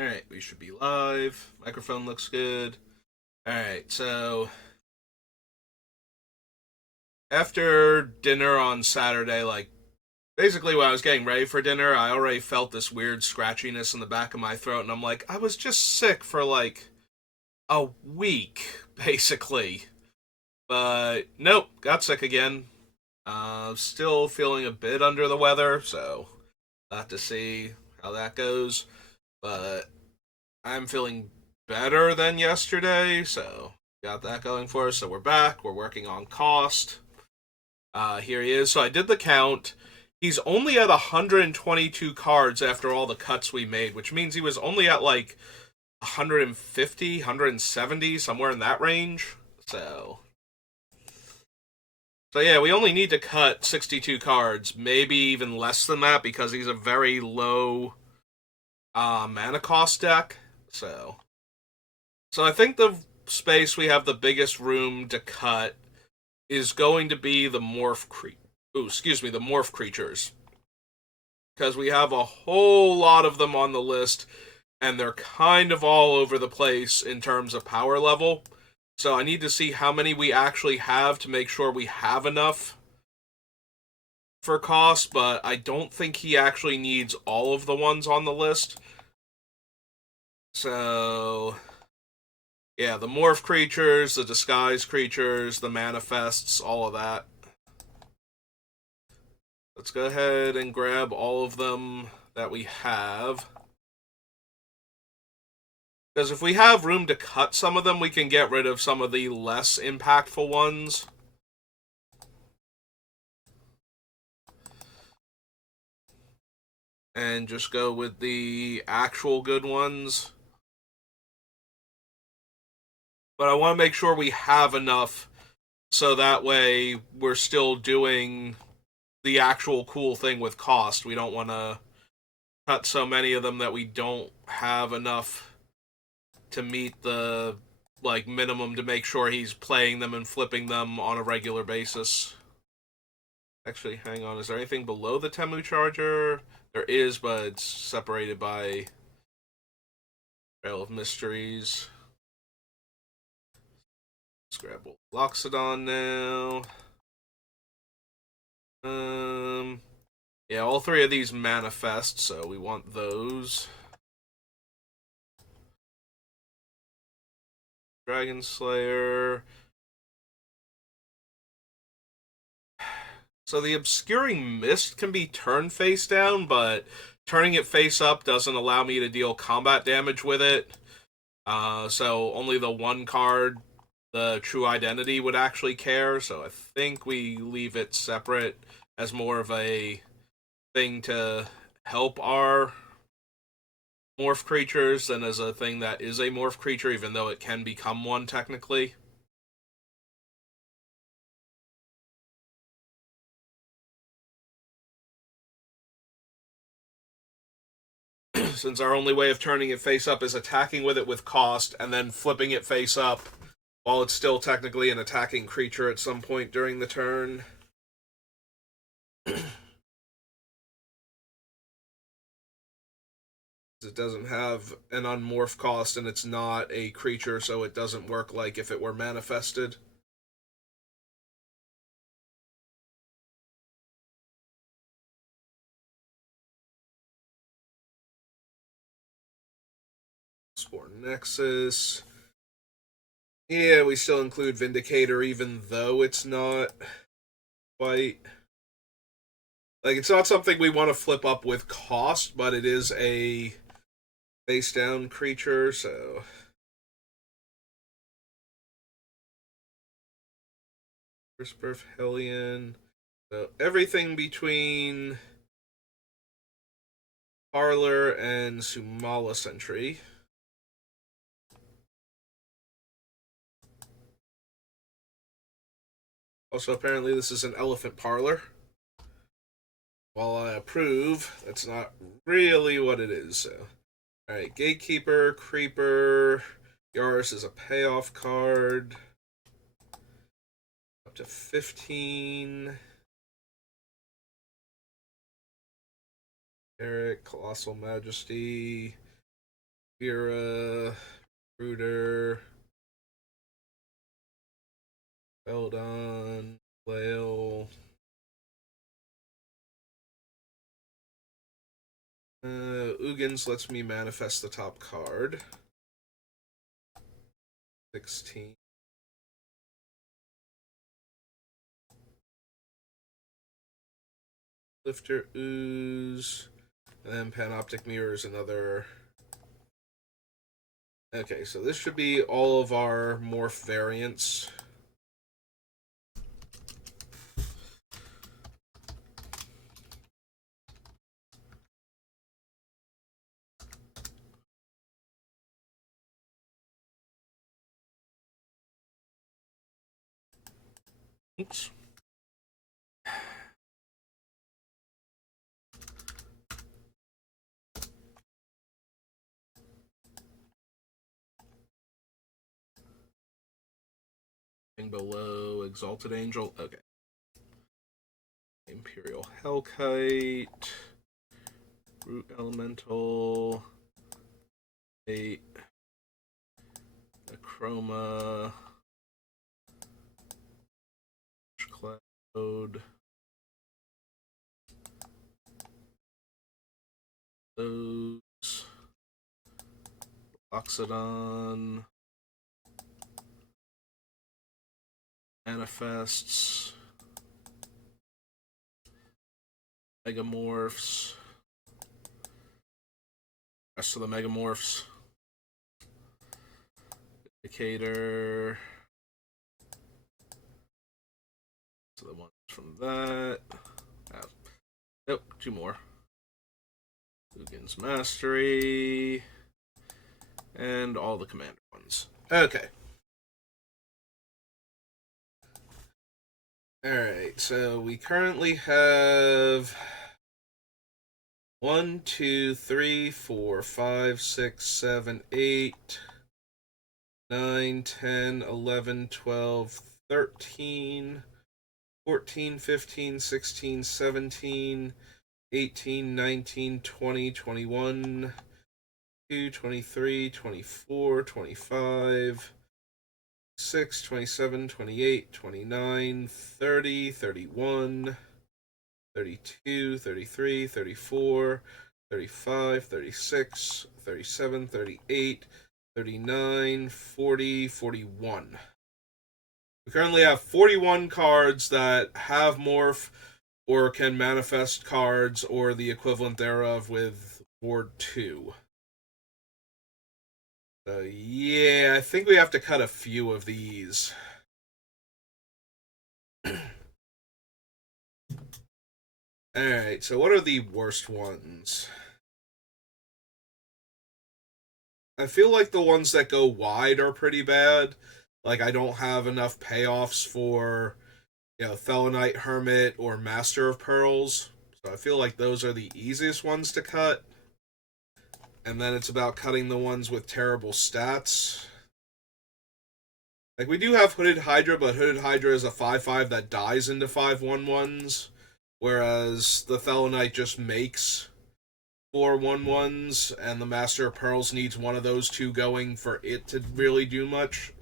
Alright, we should be live. Microphone looks good. Alright, so after dinner on Saturday, basically when I was getting ready for dinner, I already felt this weird scratchiness in the back of my throat, and I'm like, I was just sick for a week, basically. But nope, got sick again. Still feeling a bit under the weather, so I'll have to see how that goes. But I'm feeling better than yesterday, so got that going for us. So we're back. We're working on Kaust. Here he is. So I did the count. He's only at 122 cards after all the cuts we made, which means he was only at 150, 170, somewhere in that range. So yeah, we only need to cut 62 cards, maybe even less than that because he's a very low mana cost deck. So I think the space we have the biggest room to cut is going to be the the morph creatures, because we have a whole lot of them on the list, and they're kind of all over the place in terms of power level. So I need to see how many we actually have to make sure we have enough for cost, but I don't think he actually needs all of the ones on the list. So yeah, the morph creatures, the disguise creatures, the manifests, all of that. Let's go ahead and grab all of them that we have. Because if we have room to cut some of them, we can get rid of some of the less impactful ones. And just go with the actual good ones. But I want to make sure we have enough so that way we're still doing the actual cool thing with cost. We don't want to cut so many of them that we don't have enough to meet the minimum to make sure he's playing them and flipping them on a regular basis. Actually, hang on. Is there anything below the Temu Charger? There is, but it's separated by Trail of Mysteries. Let's grab Loxodon now. Yeah, all three of these manifest, so we want those. Dragon Slayer. So the Obscuring Mist can be turned face down, but turning it face up doesn't allow me to deal combat damage with it. So only the one card, the True Identity, would actually care. So I think we leave it separate as more of a thing to help our morph creatures than as a thing that is a morph creature, even though it can become one technically. Since our only way of turning it face up is attacking with it with cost and then flipping it face up while it's still technically an attacking creature at some point during the turn. It doesn't have an unmorph cost and it's not a creature, so it doesn't work like if it were manifested. Spore Nexus. Yeah, we still include Vindicator even though it's not quite. It's not something we want to flip up with cost, but it is a face down creature, so. First Birth Hellion. So everything between Parlor and Sumala Sentry. Also, apparently, this is an elephant parlor. While I approve, that's not really what it is. So, alright, Gatekeeper, Creeper. Yaris is a payoff card. Up to 15. Eric, Colossal Majesty. Vera, Rooter, Beldon, Whale. Ugins lets me manifest the top card. 16. Lifter Ooze. And then Panoptic Mirror is another. Okay, so this should be all of our morph variants. Oops. Below Exalted Angel. Okay. Imperial Hellkite. Root Elemental. 8. Chroma. Cloud. Those. Oxidon. Manifests. Megamorphs. Rest of the Megamorphs. Indicator. So the ones from that. Nope, 2 more. Lugan's Mastery. And all the commander ones. Okay. Alright, so we currently have 1, 2, 3, 4, 5, 6, 7, 8, 9, 10, 11, 12, 13, 14, 15, 16, 17, 18, 19, 20, 21, 22, 23, 24, 25, 6, 27, 28, 29, 30, 31, 32, 33, 34, 35, 36, 37, 38, 39, 40, 41. We currently have 41 cards that have morph or can manifest cards or the equivalent thereof with board 2. So yeah, I think we have to cut a few of these. Alright, so what are the worst ones? I feel like the ones that go wide are pretty bad. Like, I don't have enough payoffs for, Thelonite Hermit or Master of Pearls. So I feel like those are the easiest ones to cut. And then it's about cutting the ones with terrible stats. Like, we do have Hooded Hydra, but Hooded Hydra is a 5/5 that dies into 5/1/1s. Whereas the Thelonite just makes 4/1/1s, and the Master of Pearls needs one of those two going for it to really do much.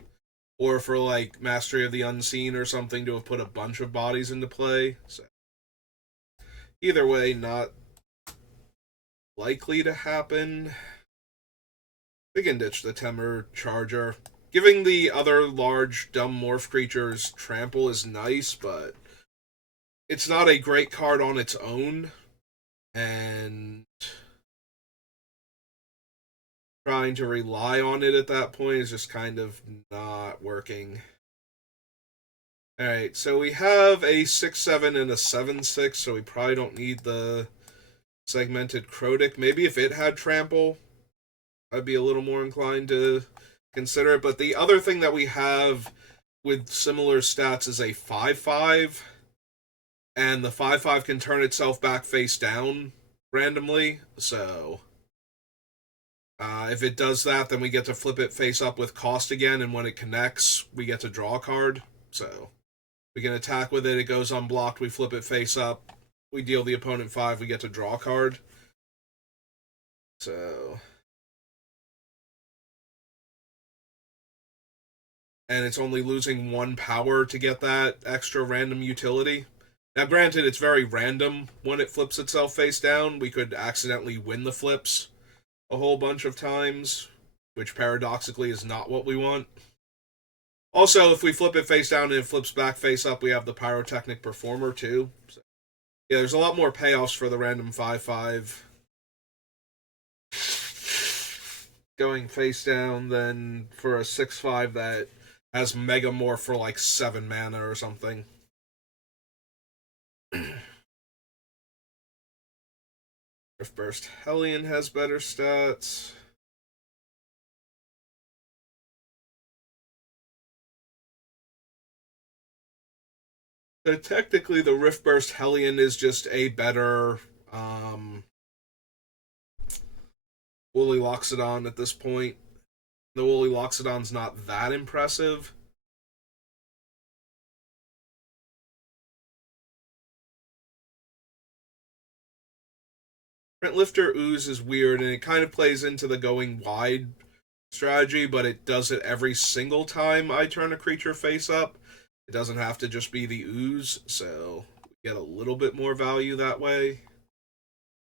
Or for, like, Mastery of the Unseen or something to have put a bunch of bodies into play. So, either way, not likely to happen. We can ditch the Temur Charger. Giving the other large, dumb morph creatures trample is nice, but it's not a great card on its own. And trying to rely on it at that point is just kind of not working. Alright, so we have a 6/7 and a 7/6, so we probably don't need the Segmented Crotic. Maybe if it had Trample, I'd be a little more inclined to consider it. But the other thing that we have with similar stats is a 5/5, and the 5/5 can turn itself back face down randomly, so if it does that, then we get to flip it face up with Kaust again, and when it connects, we get to draw a card. So we can attack with it, it goes unblocked, we flip it face up, we deal the opponent 5, we get to draw a card. So and it's only losing one power to get that extra random utility. Now, granted, it's very random when it flips itself face down. We could accidentally win the flips a whole bunch of times, which paradoxically is not what we want. Also, if we flip it face down and it flips back face up, we have the Pyrotechnic Performer too. So, yeah, there's a lot more payoffs for the random 5/5 going face down than for a 6/5 that has Mega Morph for like 7 mana or something. Rift Burst Hellion has better stats. So technically, the Rift Burst Hellion is just a better Woolly Loxodon at this point. The Woolly Loxodon's not that impressive. Print Lifter Ooze is weird, and it kind of plays into the going wide strategy, but it does it every single time I turn a creature face up. It doesn't have to just be the Ooze, so we get a little bit more value that way.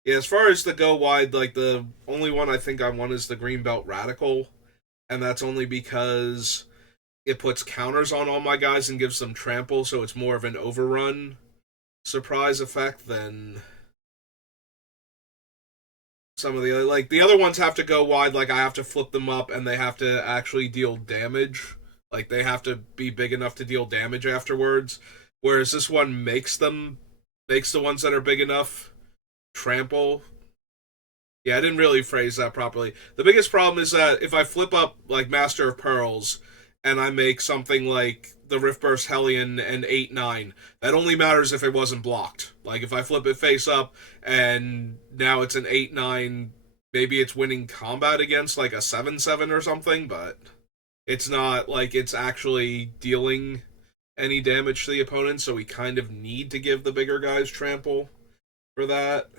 Yeah, as far as the go wide, like the only one I think I want is the Greenbelt Radical, and that's only because it puts counters on all my guys and gives them trample, so it's more of an overrun surprise effect than some of the other. Like the other ones have to go wide, like I have to flip them up and they have to actually deal damage. Like they have to be big enough to deal damage afterwards. Whereas this one makes the ones that are big enough trample. Yeah, I didn't really phrase that properly. The biggest problem is that if I flip up like Master of Pearls and I make something like the Rift Burst Hellion and 8/9, that only matters if it wasn't blocked. Like if I flip it face up and now it's an 8/9, maybe it's winning combat against like a 7/7 or something, but it's not like it's actually dealing any damage to the opponent, so we kind of need to give the bigger guys trample for that.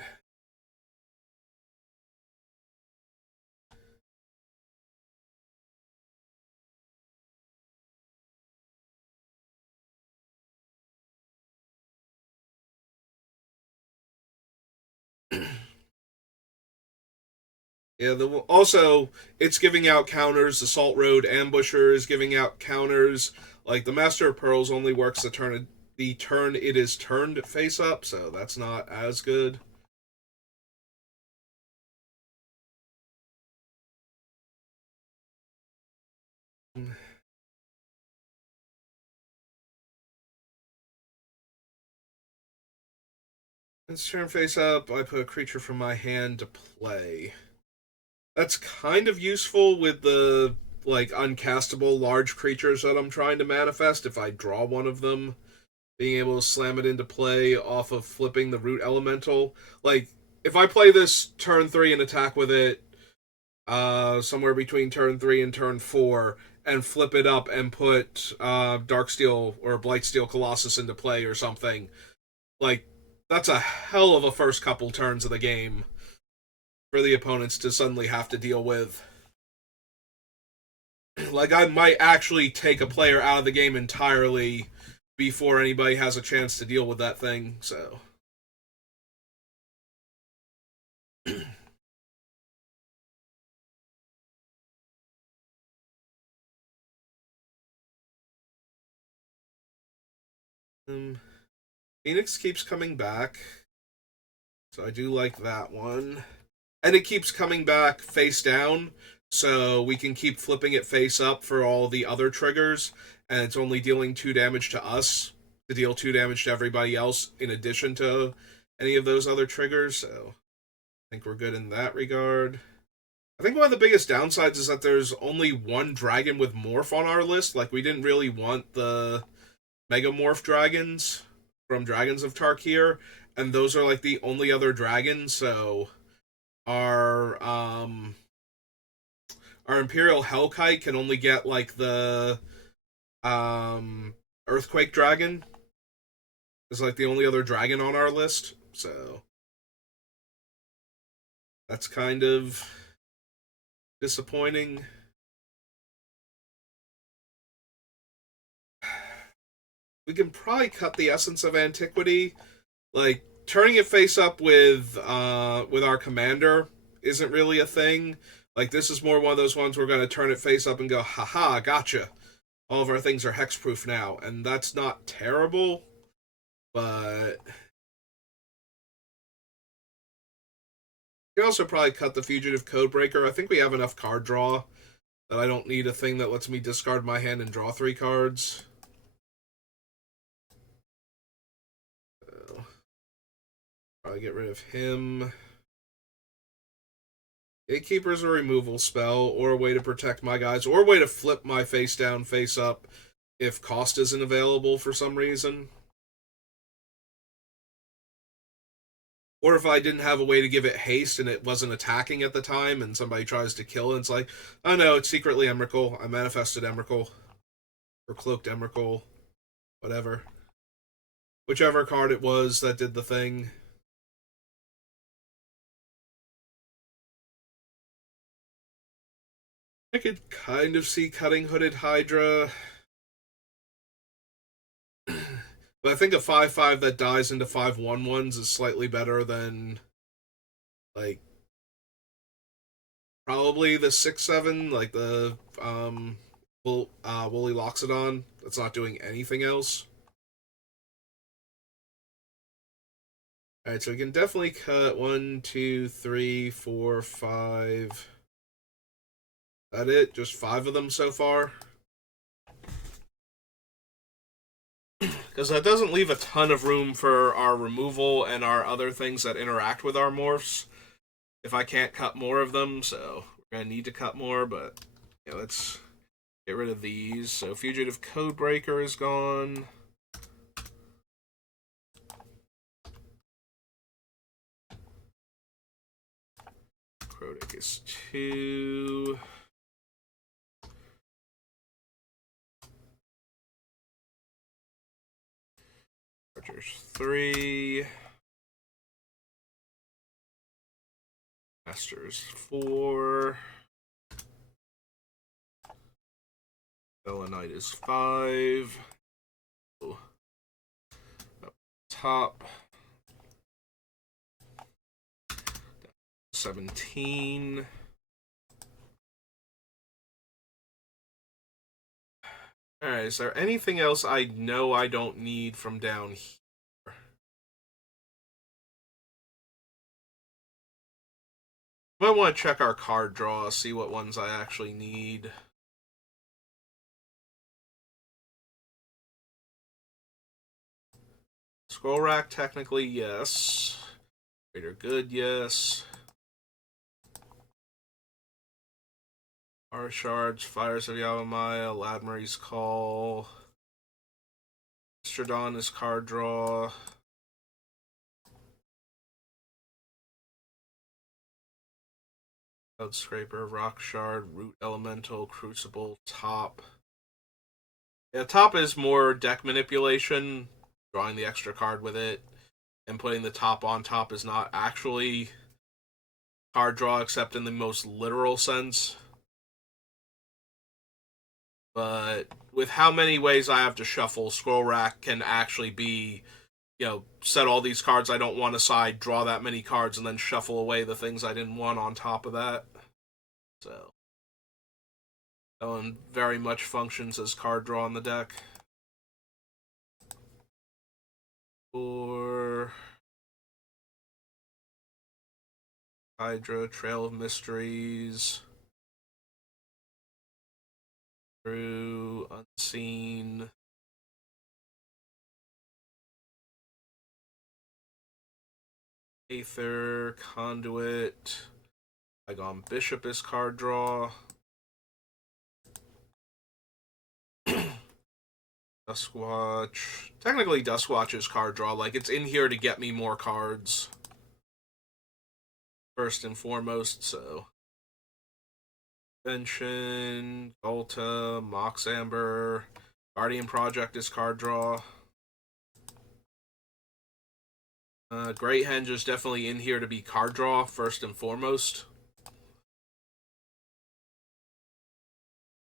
Yeah, also it's giving out counters. The Salt Road Ambusher is giving out counters. Like the Master of Pearls only works the turn it is turned face up, so that's not as good. It's turn face up. I put a creature from my hand to play. That's kind of useful with the like uncastable large creatures that I'm trying to manifest. If I draw one of them, being able to slam it into play off of flipping the root elemental. Like if I play this turn 3 and attack with it somewhere between turn 3 and turn 4 and flip it up and put Darksteel or Blightsteel Colossus into play or something, like that's a hell of a first couple turns of the game for the opponents to suddenly have to deal with. Like I might actually take a player out of the game entirely before anybody has a chance to deal with that thing. So Phoenix keeps coming back, so I do like that one. And it keeps coming back face down, so we can keep flipping it face up for all the other triggers, and it's only dealing 2 damage to us to deal 2 damage to everybody else in addition to any of those other triggers, so I think we're good in that regard. I think one of the biggest downsides is that there's only one dragon with morph on our list. Like, we didn't really want the Megamorph dragons from Dragons of Tarkir, and those are like the only other dragons, so our our Imperial Hellkite can only get like the Earthquake Dragon. Is like the only other dragon on our list, so that's kind of disappointing. we can probably cut the Essence of Antiquity. Like, turning it face up with our commander isn't really a thing. Like, this is more one of those ones we're going to turn it face up and go, haha, gotcha. All of our things are hexproof now. And that's not terrible, but you can also probably cut the Fugitive Codebreaker. I think we have enough card draw that I don't need a thing that lets me discard my hand and draw 3 cards. So, probably get rid of him. Gatekeeper's a removal spell, or a way to protect my guys, or a way to flip my face down, face up, if Kaust isn't available for some reason. Or if I didn't have a way to give it haste and it wasn't attacking at the time and somebody tries to kill it, it's like, oh no, it's secretly Emrakul. I manifested Emrakul. Or cloaked Emrakul. Whatever. Whichever card it was that did the thing. I could kind of see cutting Hooded Hydra. But I think a 5/5 that dies into 5/1/1s is slightly better than, like, probably the 6/7, like the Woolly Loxodon. That's not doing anything else. Alright, so we can definitely cut 1, 2, 3, 4, 5. That it? Just 5 of them so far? Because that doesn't leave a ton of room for our removal and our other things that interact with our morphs. If I can't cut more of them, so we're going to need to cut more, but yeah, let's get rid of these. So Fugitive Codebreaker is gone. Crotic is 2. Archer's 3. Master's 4. Selenite is 5. Oh. Up top. 17. Alright, is there anything else I know I don't need from down here? Might want to check our card draw, see what ones I actually need. Scroll Rack, technically, yes. Greater Good, yes. Our Shards, Fires of Yavimaya, Ladmeri's Call. Stradon is card draw. Cloud Scraper, Rock Shard, Root Elemental, Crucible, Top. Yeah, Top is more deck manipulation, drawing the extra card with it, and putting the top on top is not actually card draw except in the most literal sense. But with how many ways I have to shuffle, Scroll Rack can actually be, set all these cards I don't want aside, draw that many cards, and then shuffle away the things I didn't want on top of that. So, that one very much functions as card draw in the deck. Or Hydra, Trail of Mysteries, Through, Unseen. Aether, Conduit. Igon Bishop is card draw. Duskwatch. Technically, Duskwatch is card draw. Like, it's in here to get me more cards. First and foremost, so. Convention, Galta, Mox Amber. Guardian Project is card draw. Great Henge is definitely in here to be card draw, first and foremost.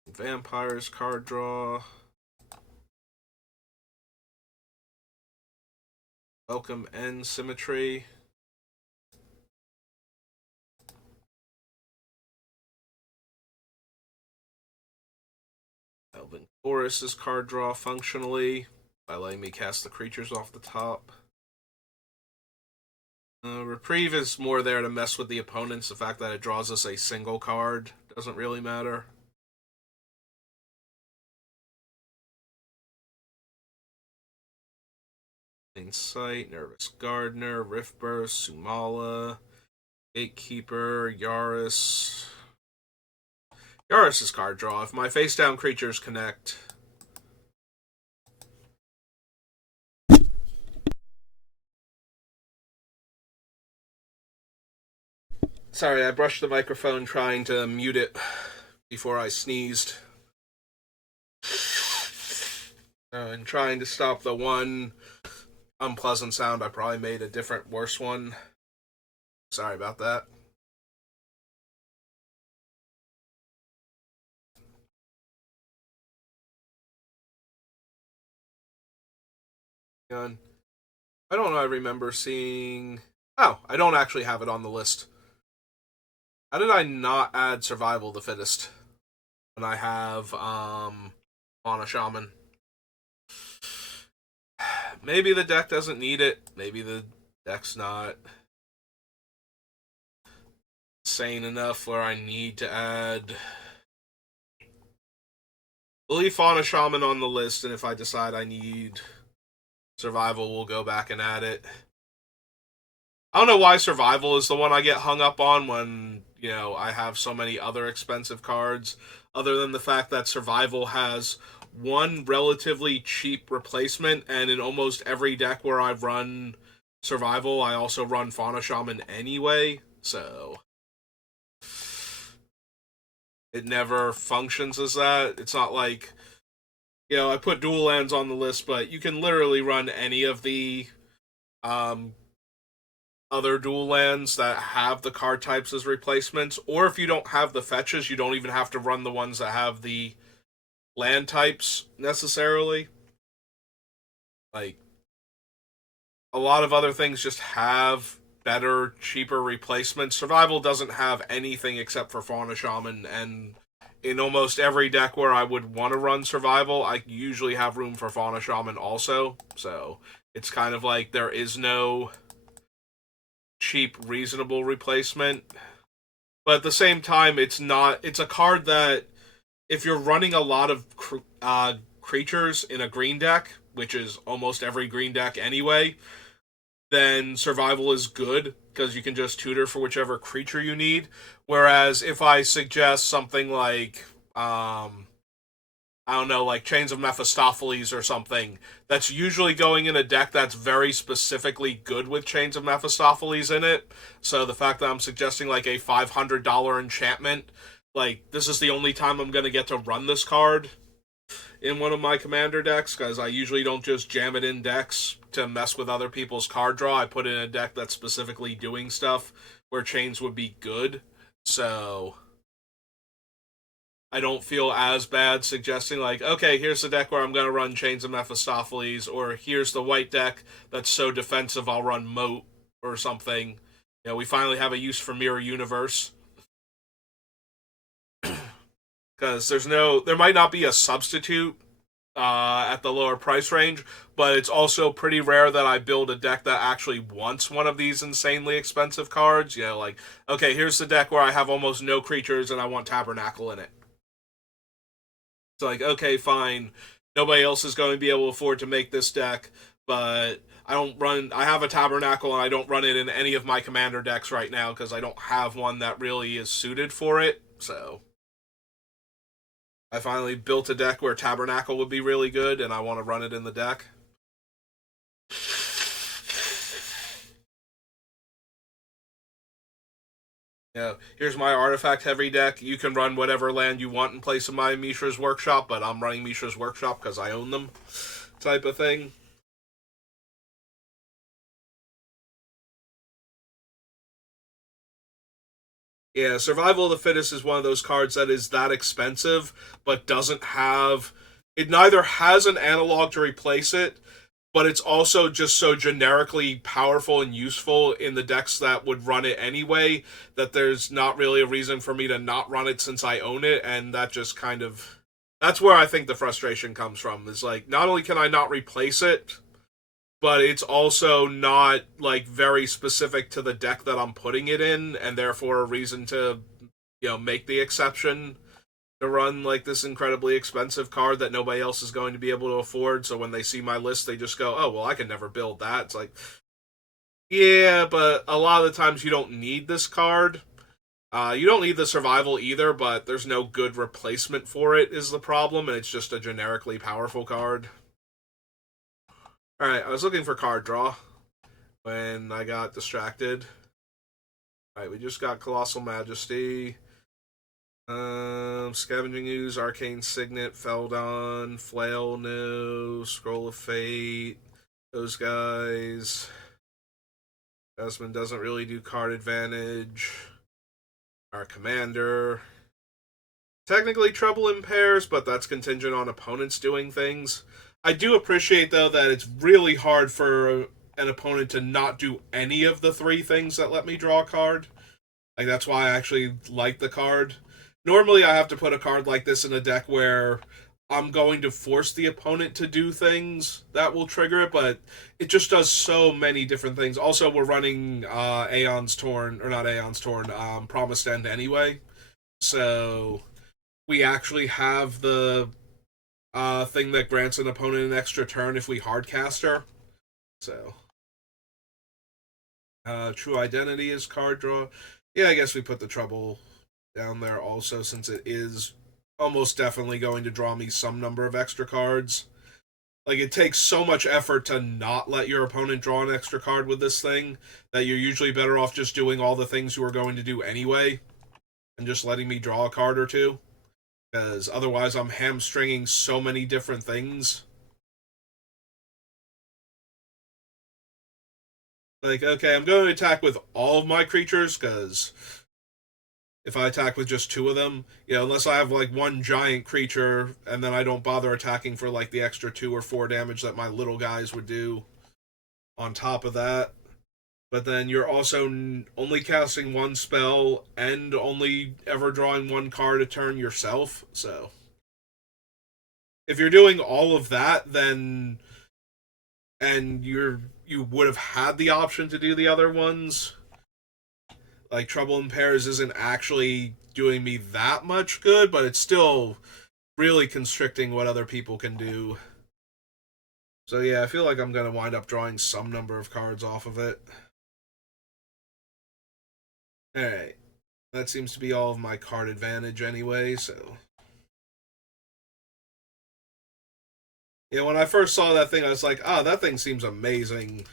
Vampires card draw. Welcome End Symmetry. Elven Chorus's card draw functionally by letting me cast the creatures off the top. Reprieve is more there to mess with the opponents. The fact that it draws us a single card doesn't really matter. Insight, Nervous Gardener, Rift Burst, Sumala, Gatekeeper, Yaris. Yaris' card draw. If my face down creatures connect. Sorry, I brushed the microphone trying to mute it before I sneezed. And trying to stop the one unpleasant sound, I probably made a different, worse one. Sorry about that. I don't know, I remember seeing... Oh, I don't actually have it on the list. How did I not add Survival the Fittest when I have Fauna Shaman? Maybe the deck doesn't need it. Maybe the deck's not sane enough where I need to add... We'll leave Fauna Shaman on the list, and if I decide I need Survival, we'll go back and add it. I don't know why Survival is the one I get hung up on when, you know, I have so many other expensive cards, other than the fact that Survival has one relatively cheap replacement, and in almost every deck where I've run Survival, I also run Fauna Shaman anyway, so it never functions as that. It's not like, you know, I put dual lands on the list, but you can literally run any of the other dual lands that have the card types as replacements, or if you don't have the fetches, you don't even have to run the ones that have the land types necessarily. Like, a lot of other things just have better, cheaper replacements. Survival doesn't have anything except for Fauna Shaman, and in almost every deck where I would want to run Survival, I usually have room for Fauna Shaman also. So it's kind of like there is no cheap, reasonable replacement. But at the same time, it's a card that, if you're running a lot of creatures in a green deck, which is almost every green deck anyway, then Survival is good, because you can just tutor for whichever creature you need. Whereas if I suggest something like, I don't know, like Chains of Mephistopheles or something, that's usually going in a deck that's very specifically good with Chains of Mephistopheles in it. So the fact that I'm suggesting like a $500 enchantment, like, this is the only time I'm going to get to run this card in one of my commander decks, because I usually don't just jam it in decks to mess with other people's card draw. I put it in a deck that's specifically doing stuff where Chains would be good. So I don't feel as bad suggesting, like, okay, here's the deck where I'm going to run Chains of Mephistopheles, or here's the white deck that's so defensive I'll run Moat or something. You know, we finally have a use for Mirror Universe. Because there might not be a substitute at the lower price range, but it's also pretty rare that I build a deck that actually wants one of these insanely expensive cards. You know, like, okay, here's the deck where I have almost no creatures and I want Tabernacle in it. It's like, okay, fine. Nobody else is going to be able to afford to make this deck, but I have a Tabernacle and I don't run it in any of my commander decks right now because I don't have one that really is suited for it, so I finally built a deck where Tabernacle would be really good, and I want to run it in the deck. Yeah, here's my artifact heavy deck. You can run whatever land you want in place of my Mishra's Workshop, but I'm running Mishra's Workshop because I own them, type of thing. Yeah, Survival of the Fittest is one of those cards that is that expensive, but doesn't have... It neither has an analog to replace it, but it's also just so generically powerful and useful in the decks that would run it anyway that there's not really a reason for me to not run it since I own it, and that just kind of that's where I think the frustration comes from. Is like not only can I not replace it, but it's also not like very specific to the deck that I'm putting it in, and therefore a reason to make the exception to run like this incredibly expensive card that nobody else is going to be able to afford. So when they see my list, they just go, "Oh, well, I can never build that." It's like, yeah, but a lot of the times you don't need this card. You don't need the survival either, but there's no good replacement for it is the problem, and it's just a generically powerful card. All right, I was looking for card draw when I got distracted. All right, we just got Colossal Majesty. Scavenging Ooze, Arcane Signet, Feldon, Flail, no, Scroll of Fate, those guys. Desmond doesn't really do card advantage. Our Commander. Technically Trouble in Pairs, but that's contingent on opponents doing things. I do appreciate, though, that it's really hard for an opponent to not do any of the three things that let me draw a card. Like, that's why I actually like the card. Normally, I have to put a card like this in a deck where I'm going to force the opponent to do things that will trigger it, but it just does so many different things. Also, we're running Aeon's Torn, or not Aeon's Torn, Promised End anyway. So, we actually have the thing that grants an opponent an extra turn if we hardcast her. So, True Identity is card draw. Yeah, I guess we put the Trouble down there also, since it is almost definitely going to draw me some number of extra cards. Like, it takes so much effort to not let your opponent draw an extra card with this thing that you're usually better off just doing all the things you were going to do anyway and just letting me draw a card or two. Because otherwise I'm hamstringing so many different things. Like, okay, I'm going to attack with all of my creatures, because if I attack with just two of them, unless I have like one giant creature and then I don't bother attacking for like the extra 2 or 4 damage that my little guys would do on top of that. But then you're also only casting one spell and only ever drawing one card a turn yourself. So if you're doing all of that, then and you would have had the option to do the other ones, like Trouble in Pairs isn't actually doing me that much good, but it's still really constricting what other people can do. So yeah, I feel like I'm going to wind up drawing some number of cards off of it. Alright. That seems to be all of my card advantage anyway, so... Yeah, when I first saw that thing, I was like, that thing seems amazing.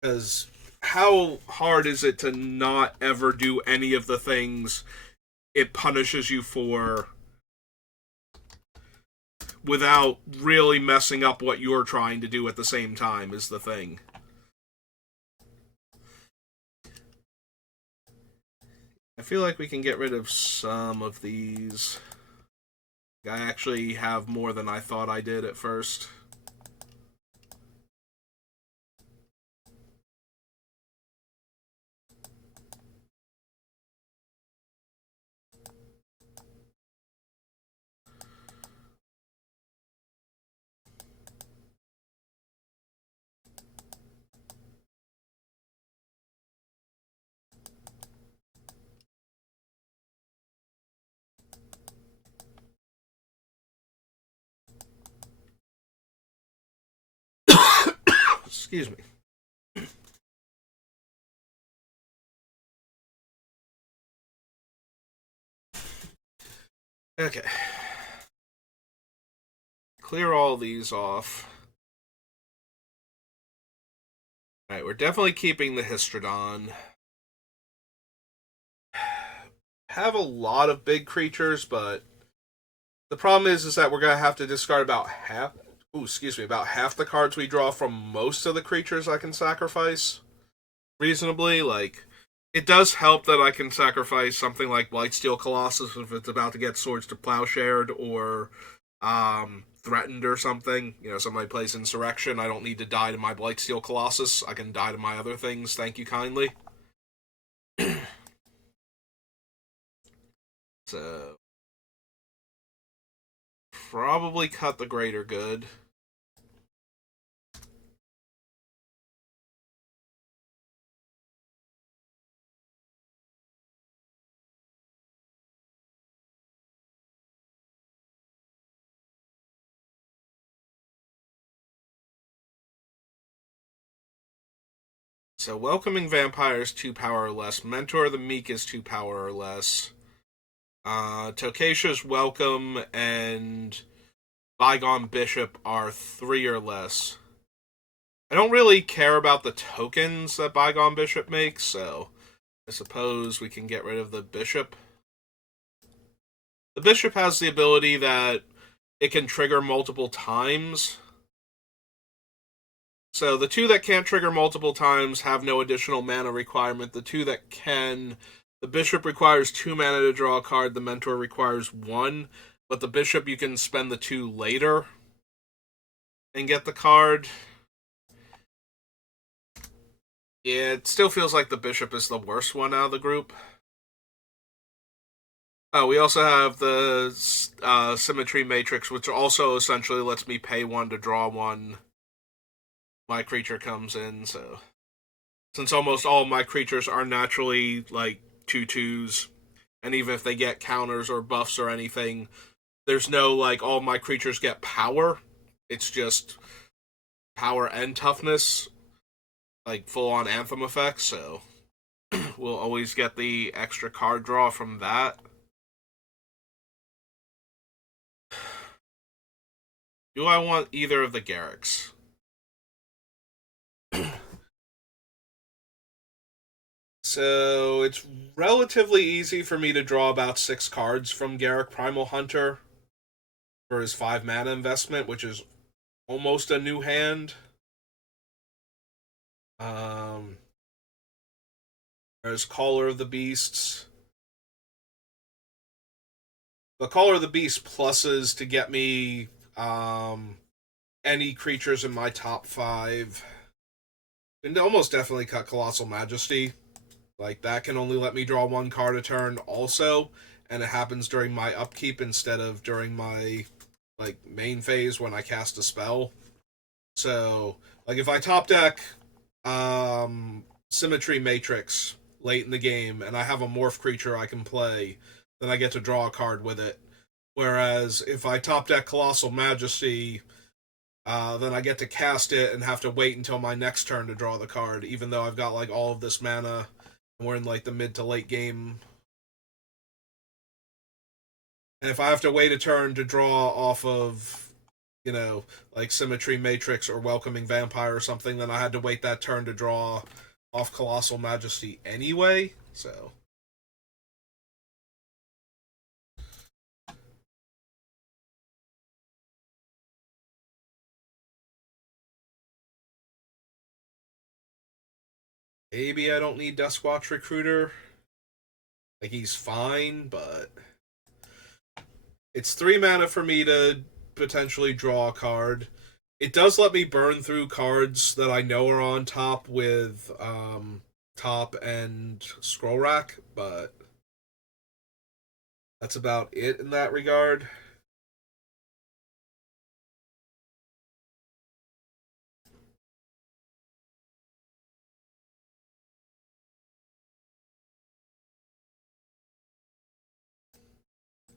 Because how hard is it to not ever do any of the things it punishes you for without really messing up what you're trying to do at the same time is the thing. I feel like we can get rid of some of these. I actually have more than I thought I did at first. Excuse me. Okay. Clear all these off. Alright, we're definitely keeping the Histrodon. Have a lot of big creatures, but the problem is that we're going to have to discard about half... about half the cards we draw from most of the creatures I can sacrifice reasonably. Like, it does help that I can sacrifice something like Blightsteel Colossus if it's about to get Swords to Plowshared, or threatened or something, somebody plays Insurrection, I don't need to die to my Blightsteel Colossus. I can die to my other things. Thank you kindly. So probably cut the Greater Good. So Welcoming Vampire is 2 power or less. Mentor the Meek is 2 power or less. Tokasha's Welcome and Bygone Bishop are 3 or less. I don't really care about the tokens that Bygone Bishop makes, so I suppose we can get rid of the Bishop. The Bishop has the ability that it can trigger multiple times. So the 2 that can't trigger multiple times have no additional mana requirement. The 2 that can, the Bishop requires 2 mana to draw a card, the Mentor requires 1, but the Bishop you can spend the 2 later and get the card. Yeah, it still feels like the Bishop is the worst one out of the group. Oh, we also have the Symmetry Matrix, which also essentially lets me pay 1 to draw 1. My creature comes in, so since almost all of my creatures are naturally like 2/2s, and even if they get counters or buffs or anything, there's no like all my creatures get power. It's just power and toughness, like full on Anthem effects, so we'll always get the extra card draw from that. Do I want either of the Garricks? So it's relatively easy for me to draw about 6 cards from Garrick Primal Hunter for his 5 mana investment, which is almost a new hand. There's Caller of the Beasts. The Caller of the Beast pluses to get me any creatures in my top 5. And almost definitely cut Colossal Majesty. Like, that can only let me draw 1 card a turn also, and it happens during my upkeep instead of during my, like, main phase when I cast a spell. So, like, if I top deck Symmetry Matrix late in the game and I have a morph creature I can play, then I get to draw a card with it. Whereas if I top deck Colossal Majesty, then I get to cast it and have to wait until my next turn to draw the card, even though I've got like all of this mana and we're in like the mid to late game. And if I have to wait a turn to draw off of, like Symmetry Matrix or Welcoming Vampire or something, then I had to wait that turn to draw off Colossal Majesty anyway, so. Maybe I don't need Duskwatch Recruiter. Like, he's fine, but it's 3 mana for me to potentially draw a card. It does let me burn through cards that I know are on top with Top and Scroll Rack, but that's about it in that regard.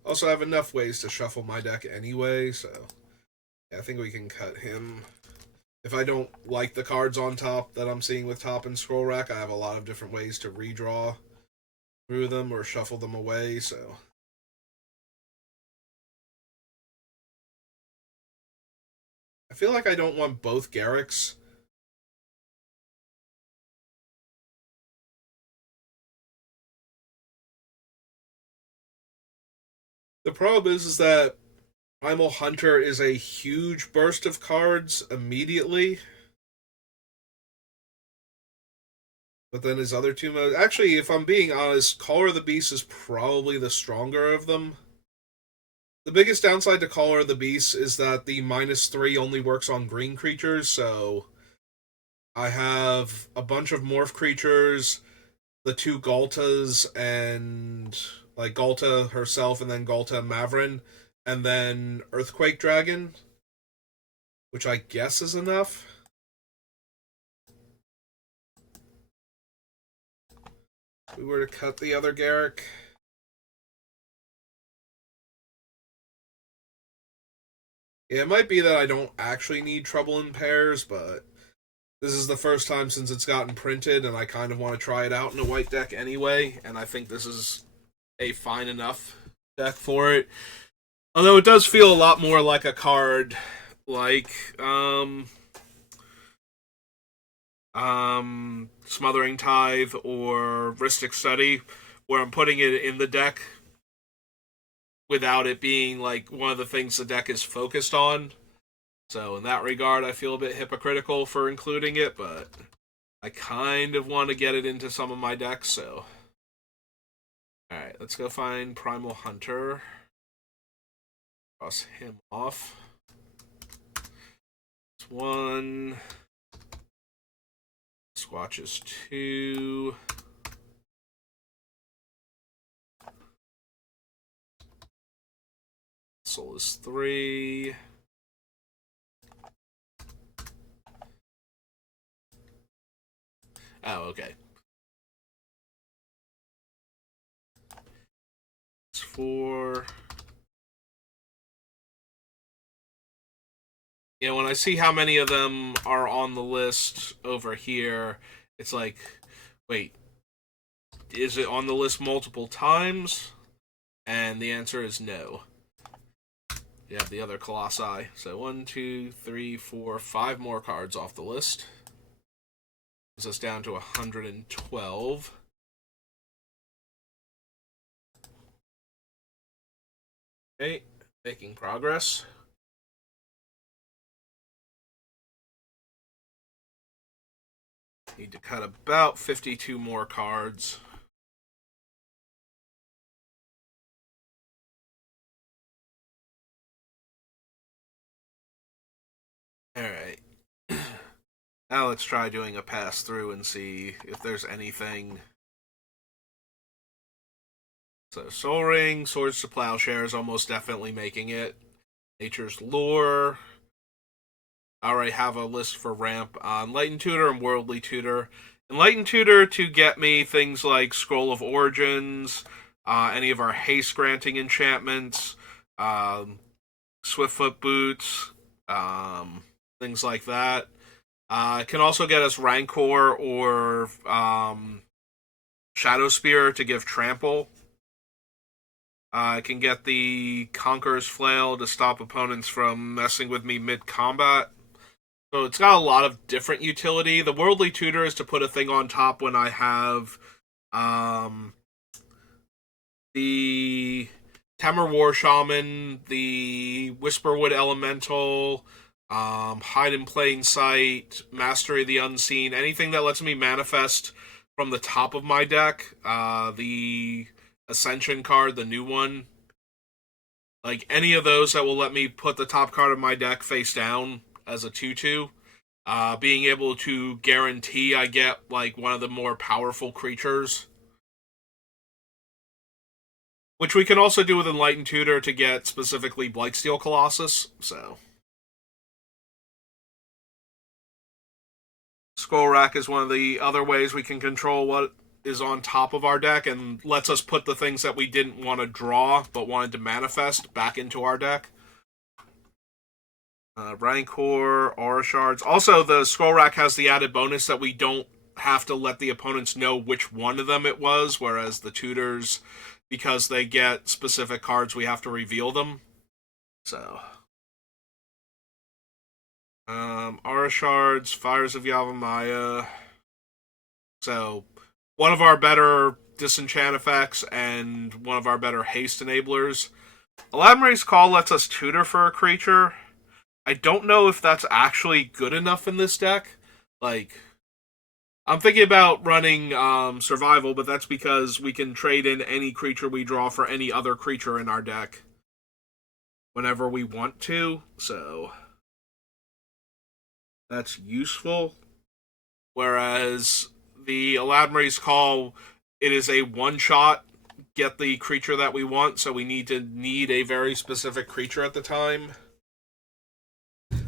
Also, I have enough ways to shuffle my deck anyway, so yeah, I think we can cut him. If I don't like the cards on top that I'm seeing with Top and Scroll Rack, I have a lot of different ways to redraw through them or shuffle them away, so. I feel like I don't want both Garricks. The problem is that Primal Hunter is a huge burst of cards immediately. But then his other 2 modes. Actually, if I'm being honest, Caller of the Beast is probably the stronger of them. The biggest downside to Caller of the Beast is that the -3 only works on green creatures, so I have a bunch of morph creatures, the two Galtas, and like Galta herself, and then Galta Mavrin, and then Earthquake Dragon, which I guess is enough. If we were to cut the other Garruk. Yeah, it might be that I don't actually need Trouble in Pairs, but this is the first time since it's gotten printed, and I kind of want to try it out in a white deck anyway, and I think this is a fine enough deck for it. Although it does feel a lot more like a card like Smothering Tithe or Rhystic Study, where I'm putting it in the deck without it being like one of the things the deck is focused on. So in that regard, I feel a bit hypocritical for including it, but I kind of want to get it into some of my decks, so. Alright, let's go find Primal Hunter. Cross him off. That's 1. Squatch is 2. Soul is 3. Oh, okay. It's 4. Yeah, when I see how many of them are on the list over here, it's like, wait, is it on the list multiple times? And the answer is no. You have the other Colossi. So 1, 2, 3, 4, 5 more cards off the list. Brings us down to 112. Okay, making progress. Need to cut about 52 more cards. Alright. Now let's try doing a pass through and see if there's anything. So Soul Ring, Swords to Plowshares, almost definitely making it. Nature's Lure. I already have a list for ramp on Enlightened Tutor and Worldly Tutor. Enlightened Tutor to get me things like Scroll of Origins, any of our haste granting enchantments, Swiftfoot Boots, things like that. It can also get us Rancor or Shadow Spear to give Trample. I can get the Conqueror's Flail to stop opponents from messing with me mid-combat. So it's got a lot of different utility. The Worldly Tutor is to put a thing on top when I have the Temur War Shaman, the Whisperwood Elemental, Hide in Plain Sight, Mastery of the Unseen, anything that lets me manifest from the top of my deck. The Ascension card, the new one. Like, any of those that will let me put the top card of my deck face down as a 2-2. Being able to guarantee I get, like, one of the more powerful creatures. Which we can also do with Enlightened Tutor to get specifically Blightsteel Colossus, so. Scroll Rack is one of the other ways we can control what is on top of our deck and lets us put the things that we didn't want to draw but wanted to manifest back into our deck. Rancor, Aura Shards. Also, the Scroll Rack has the added bonus that we don't have to let the opponents know which one of them it was, whereas the Tutors, because they get specific cards, we have to reveal them. So. Aura Shards, Fires of Yavimaya. So, one of our better disenchant effects and one of our better haste enablers. Elaborate's Call lets us tutor for a creature. I don't know if that's actually good enough in this deck. Like, I'm thinking about running Survival, but that's because we can trade in any creature we draw for any other creature in our deck. whenever we want to, so that's useful. Whereas the Eladmari's Call, it is a one shot get the creature that we want, so we need a very specific creature at the time.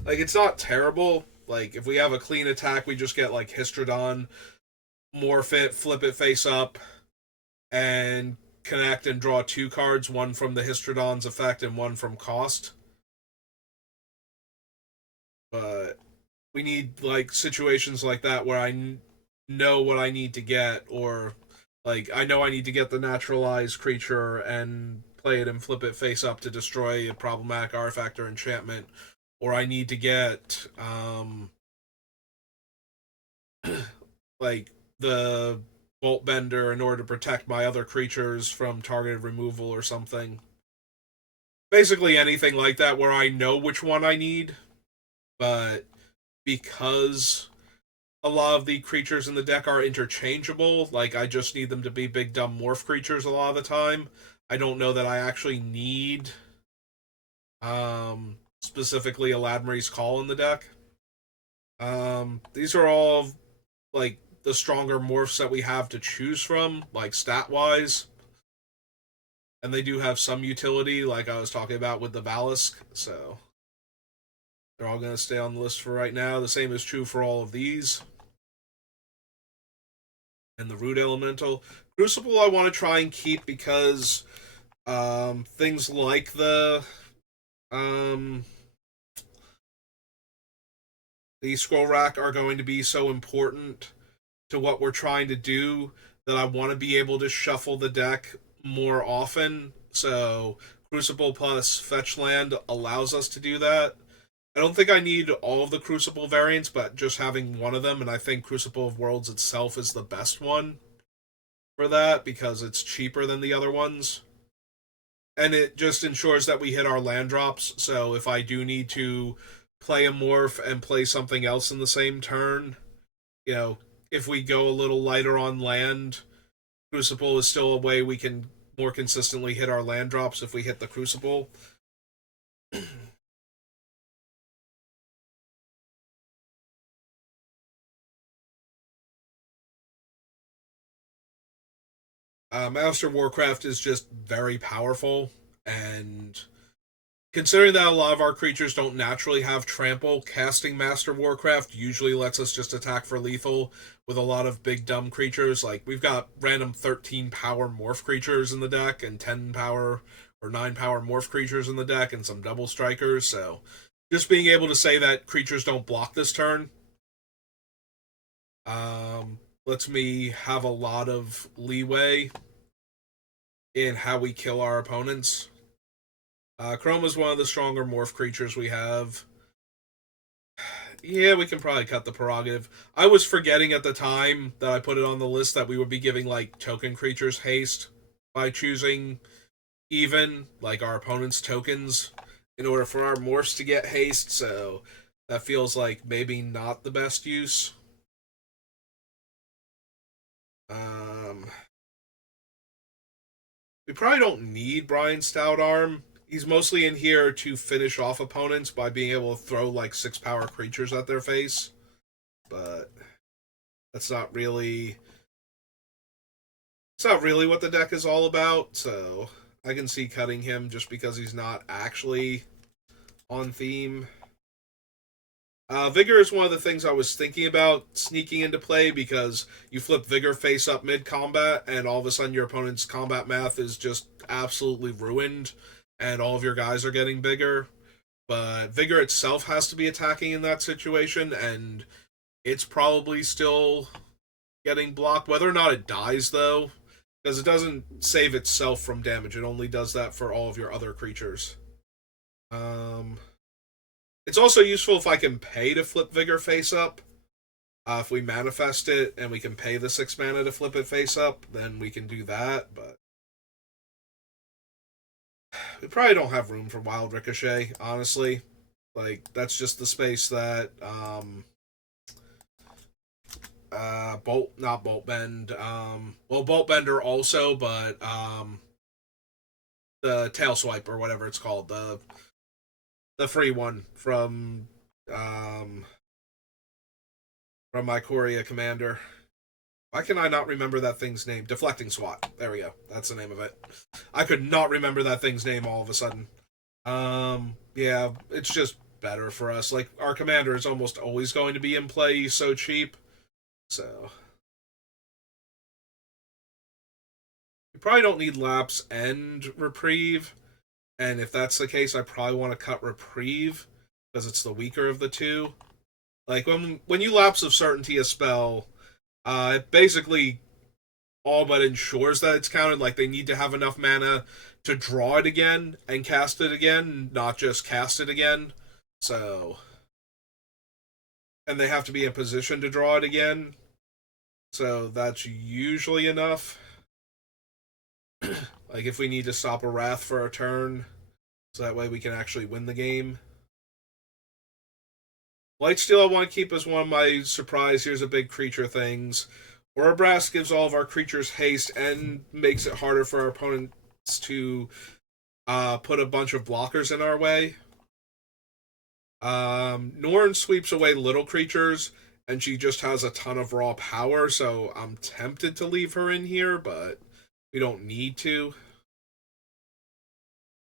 Like, it's not terrible. Like, if we have a clean attack, we just get like Histrodon, morph it, flip it face up, and connect and draw two cards, one from the Histrodon's effect and one from cost. But we need like situations like that where know what I need to get, or like I know I need to get the naturalized creature and play it and flip it face up to destroy a problematic artifact or enchantment, or I need to get like the Bolt Bender in order to protect my other creatures from targeted removal or something. Basically anything like that where I know which one I need, but because a lot of the creatures in the deck are interchangeable, like I just need them to be big dumb morph creatures a lot of the time. I don't know that I actually need specifically a Ladmari's Call in the deck. These are all like the stronger morphs that we have to choose from, like stat wise. And they do have some utility, like I was talking about with the Valisk, so they're all going to stay on the list for right now. The same is true for all of these. And the Root Elemental. Crucible I want to try and keep because things like the scroll rack are going to be so important to what we're trying to do that I want to be able to shuffle the deck more often. So Crucible plus Fetch Land allows us to do that. I don't think I need all of the Crucible variants, but just having one of them, and I think Crucible of Worlds itself is the best one for that because it's cheaper than the other ones. And it just ensures that we hit our land drops, so if I do need to play a morph and play something else in the same turn, you know, if we go a little lighter on land, Crucible is still a way we can more consistently hit our land drops if we hit the Crucible. Master Warcraft is just very powerful, and considering that a lot of our creatures don't naturally have trample, casting Master Warcraft usually lets us just attack for lethal with a lot of big dumb creatures. Like, we've got random 13 power morph creatures in the deck and 10 power or 9 power morph creatures in the deck and some double strikers, so just being able to say that creatures don't block this turn lets me have a lot of leeway in how we kill our opponents. Chroma is one of the stronger morph creatures we have. Yeah, we can probably cut the prerogative. I was forgetting at the time that I put it on the list that we would be giving like token creatures haste by choosing even like our opponent's tokens in order for our morphs to get haste, so that feels like maybe not the best use. Um, we probably don't need Brian Stoutarm. He's mostly in here to finish off opponents by being able to throw like 6 power creatures at their face, but that's not really it's not really what the deck is all about. So I can see cutting him just because he's not actually on theme. Vigor is one of the things I was thinking about sneaking into play because you flip Vigor face up mid combat, and all of a sudden your opponent's combat math is just absolutely ruined, and all of your guys are getting bigger. But Vigor itself has to be attacking in that situation, and it's probably still getting blocked. Whether or not it dies, though, because it doesn't save itself from damage, it only does that for all of your other creatures. It's also useful if I can pay to flip Vigor face up. If we manifest it and we can pay the 6 mana to flip it face up, then we can do that, but we probably don't have room for Wild Ricochet, honestly. Like, that's just the space that not Bolt Bend, well, Bolt Bender also, but the Tail Swipe or whatever it's called, The free one um from my Korea commander. Why can I not remember that thing's name? Deflecting SWAT. There we go. That's the name of it. I could not remember that thing's name all of a sudden. Yeah, it's just better for us. Like, our commander is almost always going to be in play. He's so cheap. So, you probably don't need Lapse and Reprieve. And if that's the case, I probably want to cut Reprieve because it's the weaker of the two. Like, when you Lapse of Certainty a spell, it basically all but ensures that it's counted. Like, they need to have enough mana to draw it again and cast it again, not just cast it again. So, and they have to be in position to draw it again. So that's usually enough. Like, if we need to stop a Wrath for a turn, so that way we can actually win the game. Lightsteel I want to keep as one of my surprise, here's a big creature things. Aurabrass gives all of our creatures haste and makes it harder for our opponents to put a bunch of blockers in our way. Norn sweeps away little creatures, and she just has a ton of raw power, so I'm tempted to leave her in here, but we don't need to.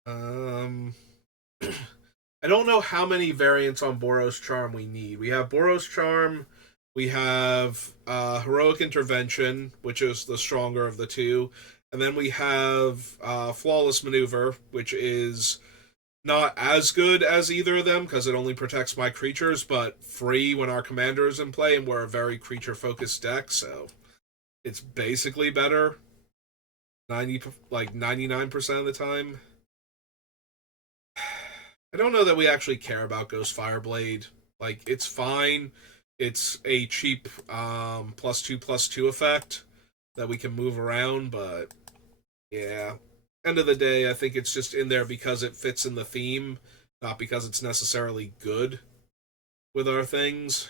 I don't know how many variants on Boros Charm we need. We have Boros Charm, we have Heroic Intervention, which is the stronger of the two, and then we have Flawless Maneuver, which is not as good as either of them because it only protects my creatures, but free when our commander is in play, and we're a very creature-focused deck, so it's basically better 99% of the time. I don't know that we actually care about Ghost Fireblade. Like, it's fine. It's a cheap +2/+2 effect that we can move around, but yeah. End of the day, I think it's just in there because it fits in the theme, not because it's necessarily good with our things.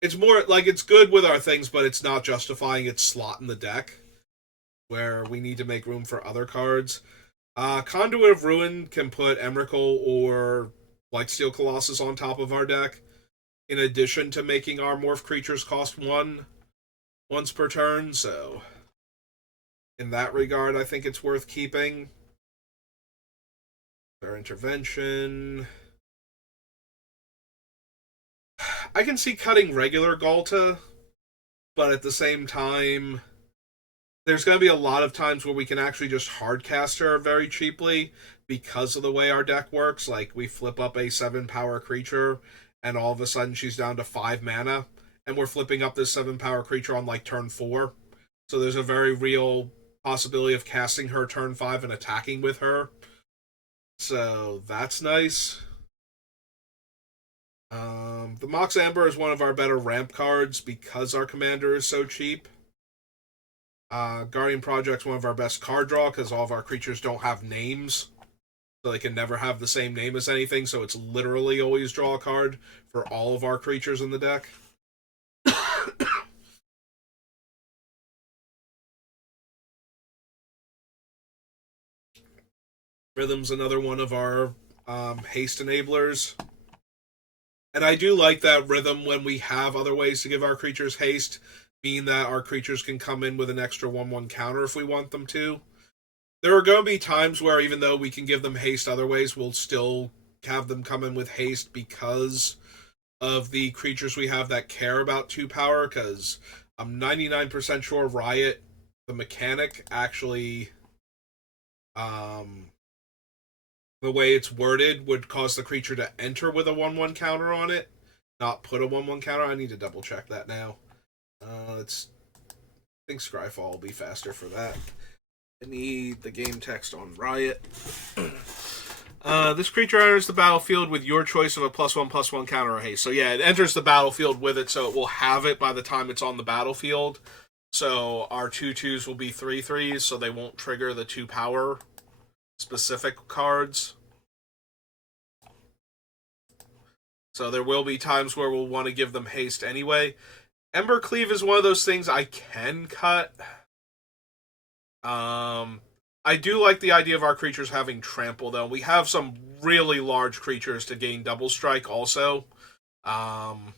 It's more like it's good with our things, but it's not justifying its slot in the deck, where we need to make room for other cards. Conduit of Ruin can put Emrakul or Lightsteel Colossus on top of our deck, in addition to making our morph creatures cost one once per turn, so in that regard, I think it's worth keeping. Our intervention. I can see cutting regular Galta, but at the same time, there's going to be a lot of times where we can actually just hardcast her very cheaply because of the way our deck works. Like, we flip up a 7-power creature, and all of a sudden she's down to 5 mana, and we're flipping up this 7-power creature on, like, turn 4. So there's a very real possibility of casting her turn 5 and attacking with her. So that's nice. The Mox Amber is one of our better ramp cards because our commander is so cheap. Guardian Project's one of our best card draw because all of our creatures don't have names. So they can never have the same name as anything, so it's literally always draw a card for all of our creatures in the deck. Rhythm's another one of our haste enablers. And I do like that Rhythm when we have other ways to give our creatures haste, mean that our creatures can come in with an extra 1/1 counter if we want them to. There are going to be times where even though we can give them haste other ways, we'll still have them come in with haste because of the creatures we have that care about 2 power, because I'm 99% sure Riot, the mechanic, actually, the way it's worded, would cause the creature to enter with a 1/1 counter on it, not put a 1/1 counter. I need to double check that now. I think Scryfall will be faster for that. I need the game text on Riot. This creature enters the battlefield with your choice of a +1/+1 counter or haste. So yeah, it enters the battlefield with it, so it will have it by the time it's on the battlefield. So our 2/2s will be 3/3s, so they won't trigger the 2 power specific cards. So there will be times where we'll want to give them haste anyway. Embercleave is one of those things I can cut. Um, I do like the idea of our creatures having trample, though. We have some really large creatures to gain double strike, also. Um,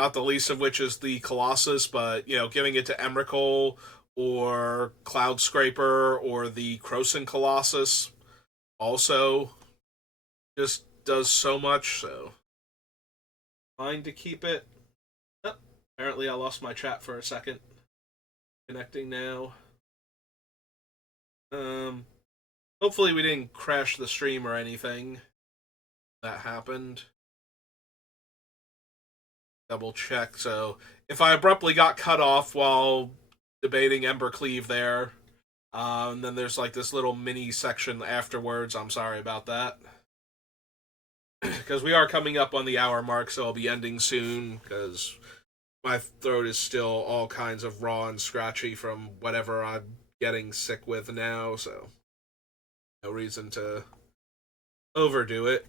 Not the least of which is the Colossus, but giving it to Emrakul or Cloud Scraper or the Croson Colossus also just does so much. So fine to keep it. Oh, apparently, I lost my chat for a second. Connecting now. Um, Hopefully we didn't crash the stream or anything. That happened. Double check. So if I abruptly got cut off while debating Embercleave there, and then there's like this little mini section afterwards, I'm sorry about that. Because we are coming up on the hour mark, so I'll be ending soon. Because my throat is still all kinds of raw and scratchy from whatever I'm getting sick with now, so no reason to overdo it.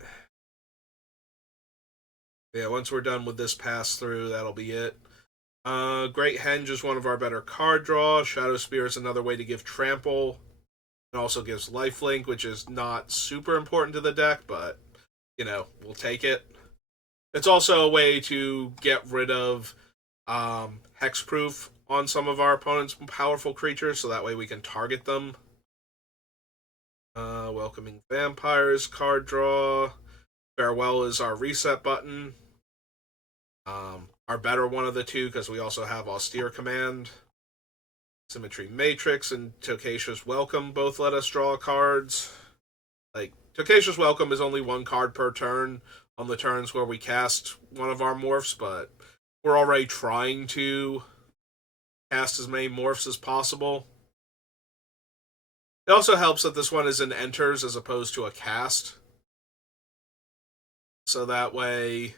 Yeah, once we're done with this pass through, that'll be it. Great Henge is one of our better card draw. Shadow Spear is another way to give trample. It also gives lifelink, which is not super important to the deck, but we'll take it. It's also a way to get rid of hexproof on some of our opponent's powerful creatures, so that way we can target them. Welcoming Vampires card draw. Farewell is our reset button. Our better one of the two, because we also have Austere Command. Symmetry Matrix and Tokasha's Welcome both let us draw cards. Like, Tokasha's Welcome is only one card per turn on the turns where we cast one of our morphs, but we're already trying to cast as many morphs as possible. It also helps that this one is an enters as opposed to a cast. So that way,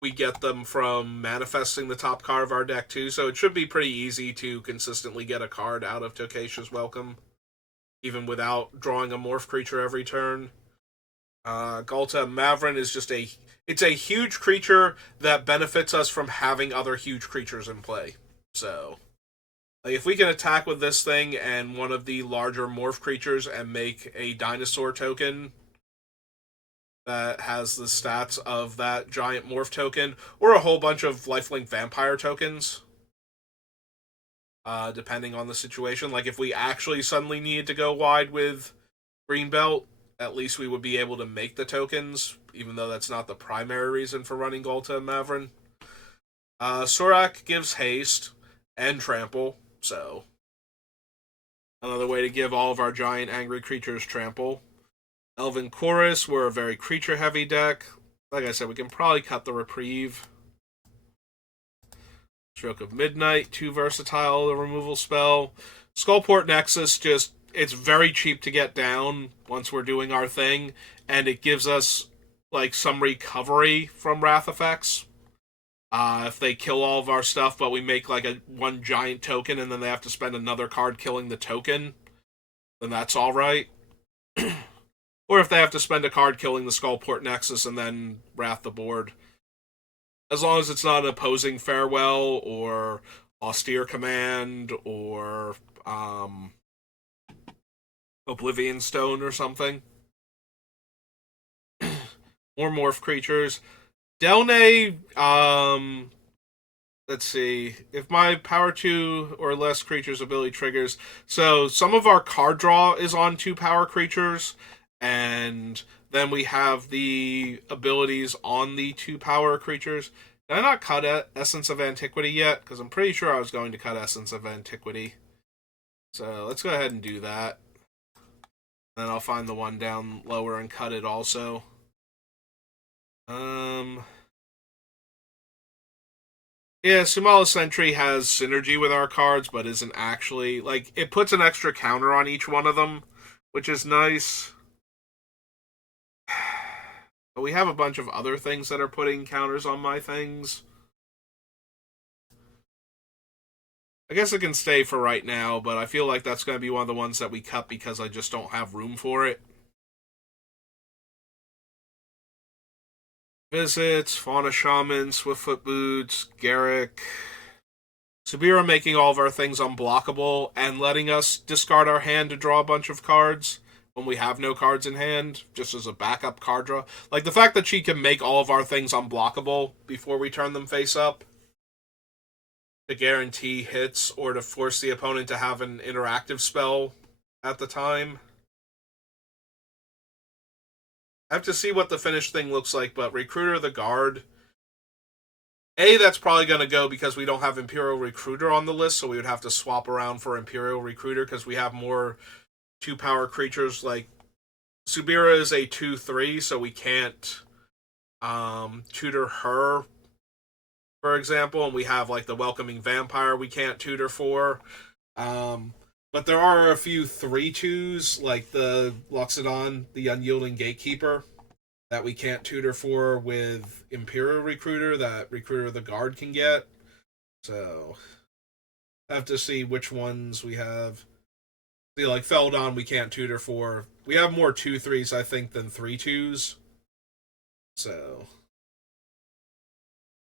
we get them from manifesting the top card of our deck too. So it should be pretty easy to consistently get a card out of Tokasha's Welcome, even without drawing a morph creature every turn. Galta Mavrin is just it's a huge creature that benefits us from having other huge creatures in play. So, like, if we can attack with this thing and one of the larger morph creatures and make a dinosaur token that has the stats of that giant morph token, or a whole bunch of lifelink vampire tokens, depending on the situation. Like, if we actually suddenly need to go wide with Greenbelt, at least we would be able to make the tokens, even though that's not the primary reason for running Galta and Mavrin. Sorak gives haste and trample, so another way to give all of our giant angry creatures trample. Elven Chorus, we're a very creature-heavy deck. Like I said, we can probably cut the Reprieve. Stroke of Midnight, too versatile, the removal spell. Skullport Nexus, it's very cheap to get down once we're doing our thing, and it gives us like some recovery from wrath effects. If they kill all of our stuff, but we make like one giant token, and then they have to spend another card killing the token, then that's all right. Or if they have to spend a card killing the Skullport Nexus and then wrath the board. As long as it's not an opposing Farewell or Austere Command or Oblivion Stone or something. More morph creatures. Delne, let's see. If my power 2 or less creatures ability triggers. So some of our card draw is on 2 power creatures, and then we have the abilities on the 2 power creatures. Did I not cut Essence of Antiquity yet? Because I'm pretty sure I was going to cut Essence of Antiquity. So let's go ahead and do that. Then I'll find the one down lower and cut it also. Yeah, Sumala Sentry has synergy with our cards, but isn't actually like it puts an extra counter on each one of them, which is nice. But we have a bunch of other things that are putting counters on my things. I guess it can stay for right now, but I feel like that's going to be one of the ones that we cut because I just don't have room for it. Visits, Fauna Shaman, Swiftfoot Boots, Garrick, Subira making all of our things unblockable and letting us discard our hand to draw a bunch of cards when we have no cards in hand, just as a backup card draw. Like the fact that she can make all of our things unblockable before we turn them face up to guarantee hits or to force the opponent to have an interactive spell at the time. I have to see what the finished thing looks like, but Recruiter the Guard. That's probably going to go because we don't have Imperial Recruiter on the list, so we would have to swap around for Imperial Recruiter because we have more 2-power creatures. Like, Subira is a 2/3, so we can't tutor her, for example, and we have, like, the Welcoming Vampire we can't tutor for. But there are a few 3/2s, like the Loxodon, the Unyielding Gatekeeper, that we can't tutor for with Imperial Recruiter that Recruiter the Guard can get. So, I have to see which ones we have. See, like Feldon, we can't tutor for. We have more 2/3s, I think, than 3/2s. So,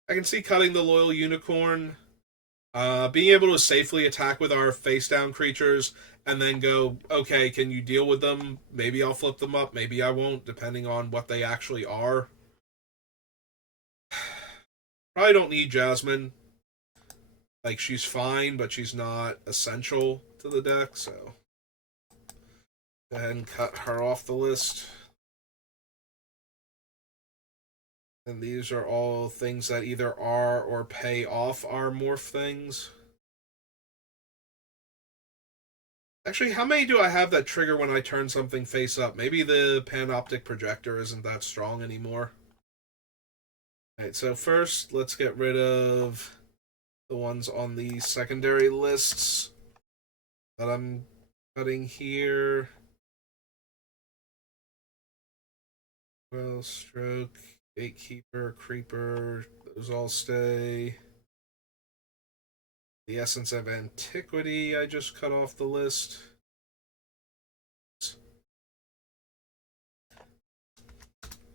I can see cutting the Loyal Unicorn. Being able to safely attack with our face down creatures and then go, okay, can you deal with them? Maybe I'll flip them up, maybe I won't, depending on what they actually are. Probably don't need Jasmine. Like, she's fine, but she's not essential to the deck, so go ahead and cut her off the list. And these are all things that either are or pay off our morph things. Actually, how many do I have that trigger when I turn something face up? Maybe the Panoptic Projector isn't that strong anymore. Alright, so first, let's get rid of the ones on the secondary lists that I'm cutting here. Well, Stroke, Gatekeeper, Creeper, those all stay. The Essence of Antiquity, I just cut off the list.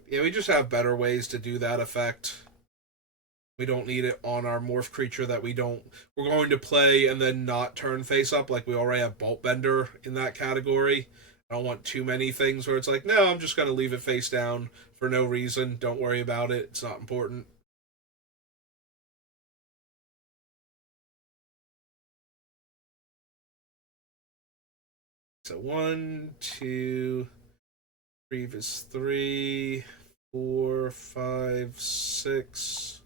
Yeah, we just have better ways to do that effect. We don't need it on our morph creature that we're going to play and then not turn face up. Like, we already have Bolt Bender in that category. I don't want too many things where it's like, no, I'm just going to leave it face down for no reason. Don't worry about it. It's not important. So 1, 2, previous 3, 4, 5, 6,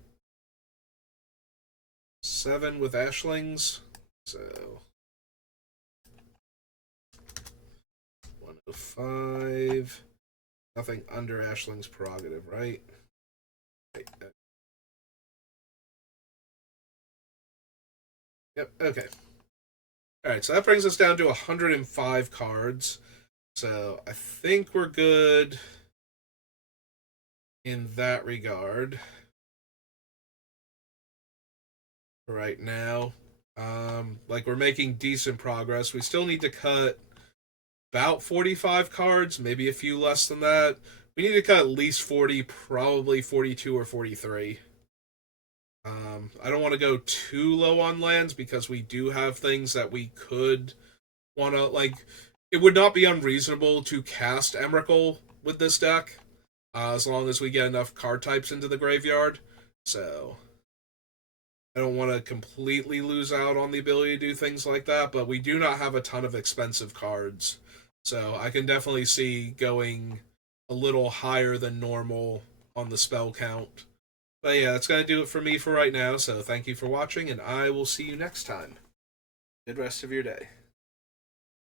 7 with Ashlings. So 105. Nothing under Ashling's prerogative, right? Right. Yep, okay. Alright, so that brings us down to 105 cards. So I think we're good in that regard right now. Like, we're making decent progress. We still need to cut about 45 cards, maybe a few less than that. We need to cut at least 40, probably 42 or 43. I don't want to go too low on lands because we do have things that we could want to, like, it would not be unreasonable to cast Emrakul with this deck, as long as we get enough card types into the graveyard. So, I don't want to completely lose out on the ability to do things like that, but we do not have a ton of expensive cards. So, I can definitely see going a little higher than normal on the spell count. But yeah, that's going to do it for me for right now, so thank you for watching, and I will see you next time. Good rest of your day.